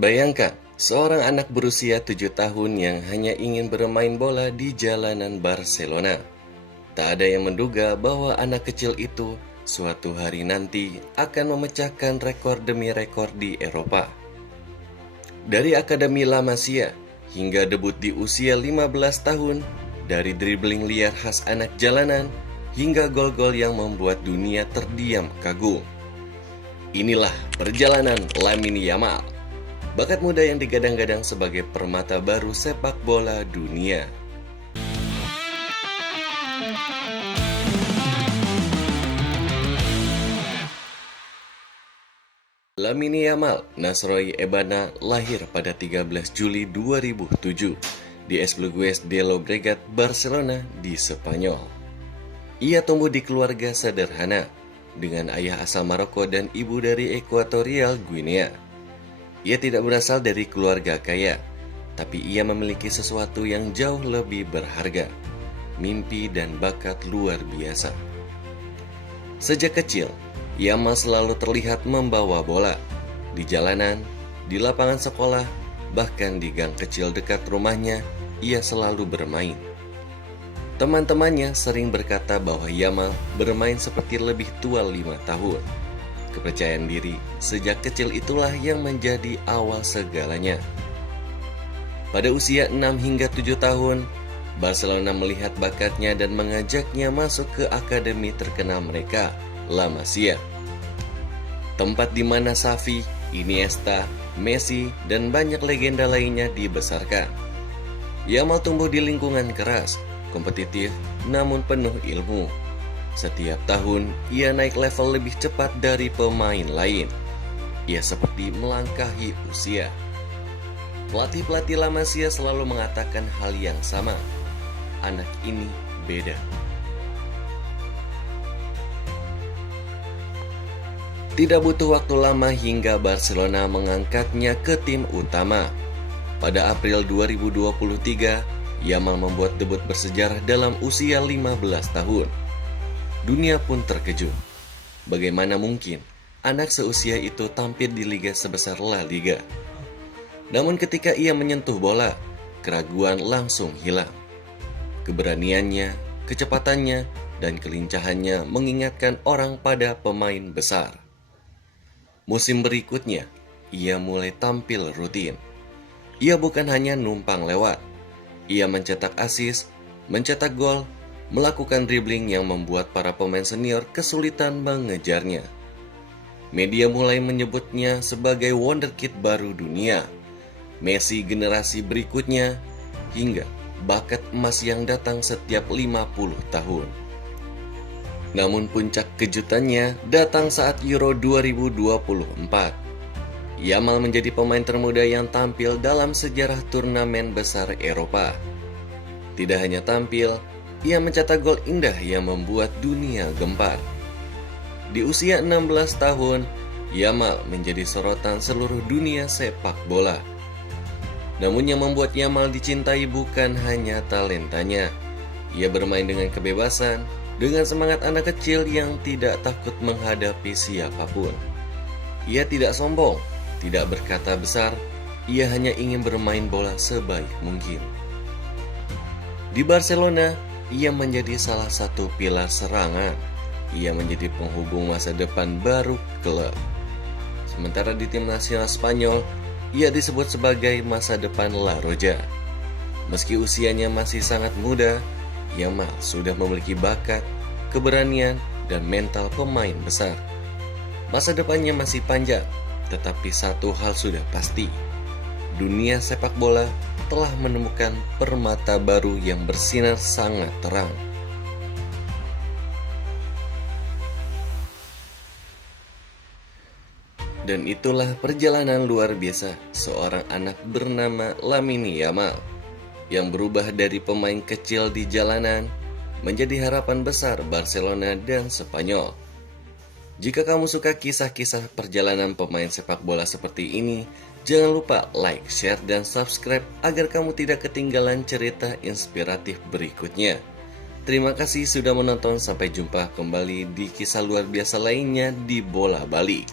Bayangkan, seorang anak berusia 7 tahun yang hanya ingin bermain bola di jalanan Barcelona. Tak ada yang menduga bahwa anak kecil itu suatu hari nanti akan memecahkan rekor demi rekor di Eropa. Dari Akademi La Masia hingga debut di usia 15 tahun, dari dribbling liar khas anak jalanan hingga gol-gol yang membuat dunia terdiam kagum. Inilah perjalanan Lamine Yamal, bakat muda yang digadang-gadang sebagai permata baru sepak bola dunia. Lamine Yamal Nasroi Ebana lahir pada 13 Juli 2007 di Esplugues de Llobregat, Barcelona di Spanyol. Ia tumbuh di keluarga sederhana dengan ayah asal Maroko dan ibu dari Ekuatorial Guinea. Ia tidak berasal dari keluarga kaya, tapi ia memiliki sesuatu yang jauh lebih berharga, mimpi dan bakat luar biasa. Sejak kecil, Yamal selalu terlihat membawa bola di jalanan, di lapangan sekolah, bahkan di gang kecil dekat rumahnya. Ia selalu bermain. Teman-temannya sering berkata bahwa Yamal bermain seperti lebih tua 5 tahun. Kepercayaan diri sejak kecil itulah yang menjadi awal segalanya. Pada usia 6 hingga 7 tahun, Barcelona melihat bakatnya dan mengajaknya masuk ke akademi terkenal mereka, La Masia. Tempat di mana Xavi, Iniesta, Messi, dan banyak legenda lainnya dibesarkan. Yamal tumbuh di lingkungan keras, kompetitif, namun penuh ilmu. Setiap tahun, ia naik level lebih cepat dari pemain lain. Ia seperti melangkahi usia. Pelatih-pelatih La Masia selalu mengatakan hal yang sama. Anak ini beda. Tidak butuh waktu lama hingga Barcelona mengangkatnya ke tim utama. Pada April 2023, Yamal membuat debut bersejarah dalam usia 15 tahun. Dunia pun terkejut. Bagaimana mungkin anak seusia itu tampil di liga sebesar La Liga? Namun ketika ia menyentuh bola, keraguan langsung hilang. Keberaniannya, kecepatannya, dan kelincahannya mengingatkan orang pada pemain besar. Musim berikutnya, ia mulai tampil rutin. Ia bukan hanya numpang lewat. Ia mencetak assist, mencetak gol, melakukan dribbling yang membuat para pemain senior kesulitan mengejarnya. Media mulai menyebutnya sebagai wonderkid baru dunia, Messi generasi berikutnya, hingga bakat emas yang datang setiap 50 tahun. Namun puncak kejutannya datang saat Euro 2024. Yamal menjadi pemain termuda yang tampil dalam sejarah turnamen besar Eropa. Tidak hanya tampil, ia mencetak gol indah yang membuat dunia gempar. Di usia 16 tahun, Yamal menjadi sorotan seluruh dunia sepak bola. Namun yang membuat Yamal dicintai bukan hanya talentanya. Ia bermain dengan kebebasan, dengan semangat anak kecil yang tidak takut menghadapi siapapun. Ia tidak sombong, tidak berkata besar, ia hanya ingin bermain bola sebaik mungkin. Di Barcelona, ia menjadi salah satu pilar serangan. Ia menjadi penghubung masa depan baru klub. Sementara di tim nasional Spanyol, ia disebut sebagai masa depan La Roja. Meski usianya masih sangat muda, Yamal sudah memiliki bakat, keberanian, dan mental pemain besar. Masa depannya masih panjang, tetapi satu hal sudah pasti. Dunia sepak bola telah menemukan permata baru yang bersinar sangat terang. Dan itulah perjalanan luar biasa seorang anak bernama Lamine Yamal yang berubah dari pemain kecil di jalanan menjadi harapan besar Barcelona dan Spanyol. Jika kamu suka kisah-kisah perjalanan pemain sepak bola seperti ini, jangan lupa like, share, dan subscribe agar kamu tidak ketinggalan cerita inspiratif berikutnya. Terima kasih sudah menonton, sampai jumpa kembali di kisah luar biasa lainnya di Bola Balik.